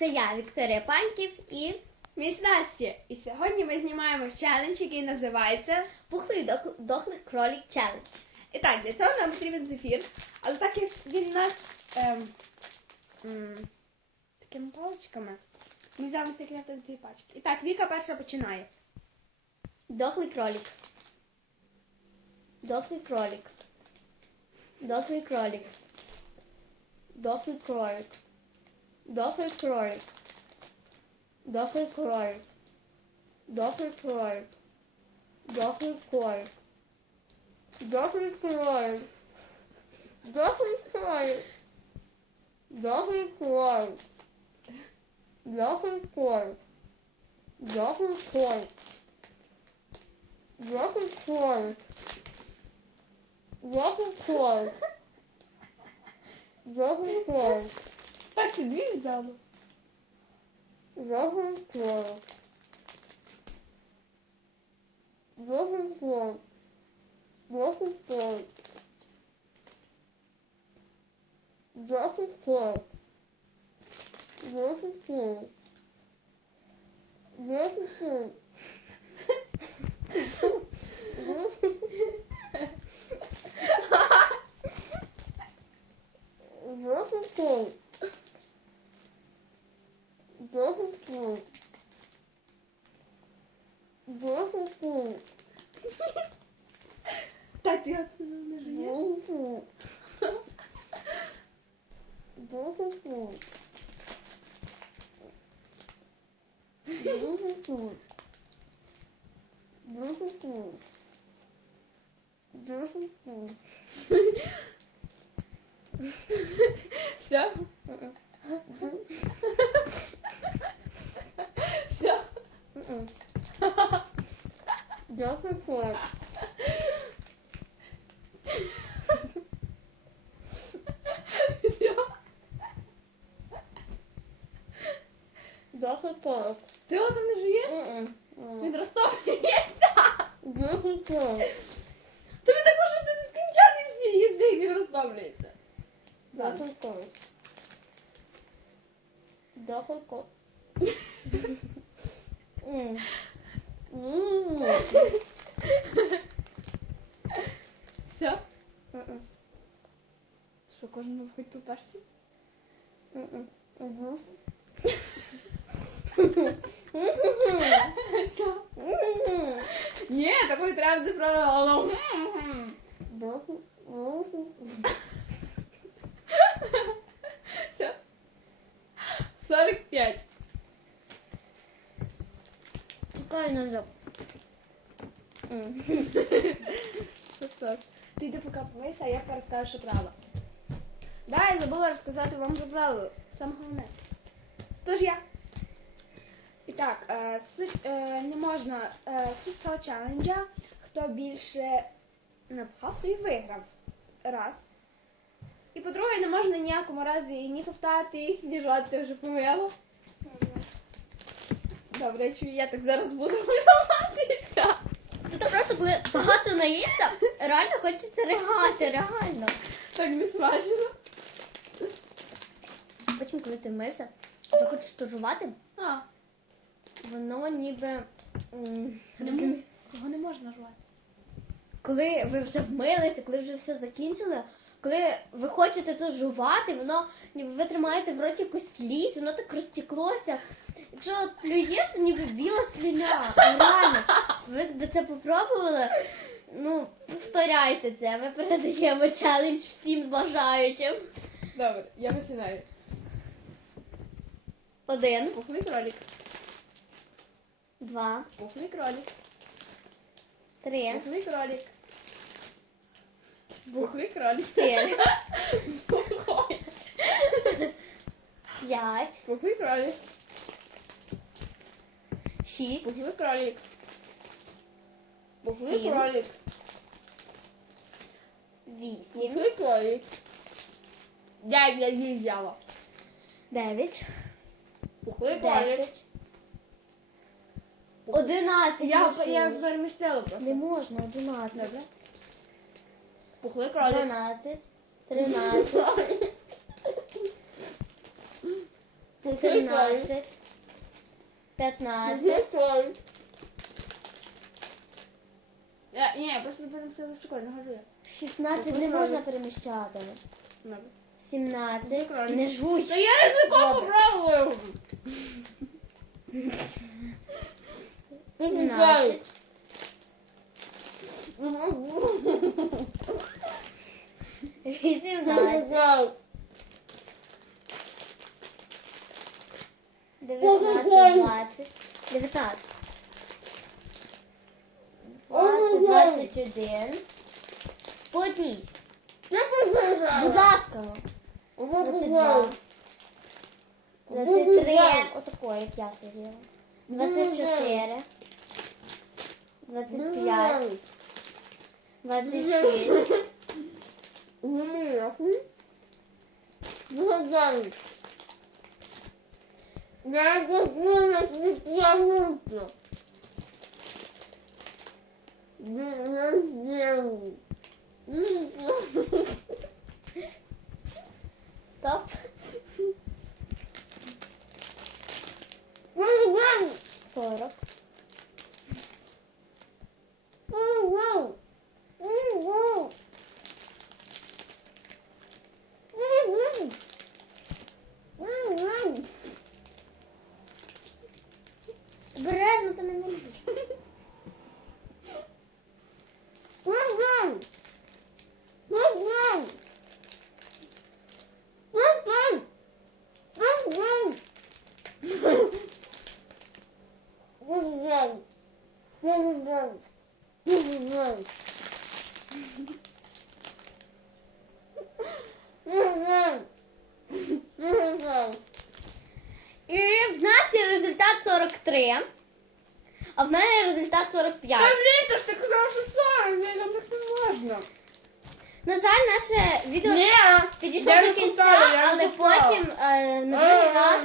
Це я, Вікторія Паньків і Міс Настя. І сьогодні ми знімаємо челендж, який називається. пухлий дох- дохлий кролік челендж. І так, для цього нам потрібен зефір. Але так як він у нас ем, м, такими паличками, ми взяли секретно дві пачки. І так, Віка перша починає. Дохлий кролік. Дохлий кролік. Дохлий кролік. Дохлий кролік. Дохлий кролік. Дохлий кролік. Дохлий кролік. Дохлий кролік. Дохлий кролік. Дохлий кролік. Так и дверь в залу. Вовнклон. Вовнклон. Вовнклон. Вовнклон. Вовнклон. Вовнклон. Vamos com як ти не живеш? Бу-бу. Бу-бу-бу. Бу-бу-бу. Бу-бу-бу. Бу-бу-бу. Все? Все? Дякую, хлопці. Тобі також ти нескінченний всі їсти, і він розтоплюється. Дохлий кролик. Дохлий кролик. М. М. Все? Мгм. Що, кожен виходить по персі? Мгм. Мгм. Все. Мгм. Ні, такої буде правило. Дохлий кролик. Все. 45. Чекай. М. 600. Ти йди поки помийся, а я розкажу, що правила. Да, я забула розказати вам про правила. Саме головне. Тож я. Так, е, суть е, не можна. Е, суть цього челенджа. Хто більше напхав, той і виграв. Раз. І по-друге, не можна ніякому разі ні ковтати їх, ні жати вже помило. Добре, я чую, я так зараз буду виламатися. Тут просто коли багато наїсться, реально хочеться ригати, реально. Так не смачно. Потім, коли ти мишся, вже хочеш то жувати, А, воно ніби. м, не розумі- м- не можна жувати? Коли ви вже вмилися, коли вже все закінчили, коли ви хочете то жувати, воно ніби ви тримаєте в роті якусь слізь, воно так розтіклося. Якщо от плюєш, то ніби біла слюня. Реально. Ви б це попробували? Ну, повторяйте це. Ми передаємо челендж всім бажаючим. Добре, я починаю. Один, Пухлий кролик. Два, Пухлий кролик. три, Пухлий кролик. Пухлий кролик. чотири, Пухлий. п'ять, Пухлий кролик. шість, Пухлий кролик. Пухлий Сім. кролик. вісім, Пухлий кролик. Я, я взяла. дев'ять, Пухлий кролик. десять, одинадцять. Я, Максим. я перемістила Не просто. можна, одинадцять. Добре. Пухлий кролик. Дванадцять, тринадцять, 14, 15, Я, ні, я просто не перемістила шоколад, не я. 16 не можна переміщати. 17, не жуй. Та я язиком Добре. попробую. 17, 18, 19, 20, 19, 20, 21. Плотніть. Будь ласка. 22. 23. Отако, як я сиділа. 24. 25. 26. Я купила специально. Стоп. 40. Обережно ти не можеш. І в нас є результат 43. А в мене результат 45. Віка ж ти казав, що 40, Віка, так не можна. На жаль, наше відео Ні, підійшло я до не кінця, поставлю, я не але поставлю. потім е, на другий раз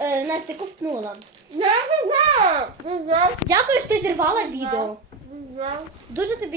е, Настя ковтнула. Дякую, що ти зірвала відео. Дуже тобі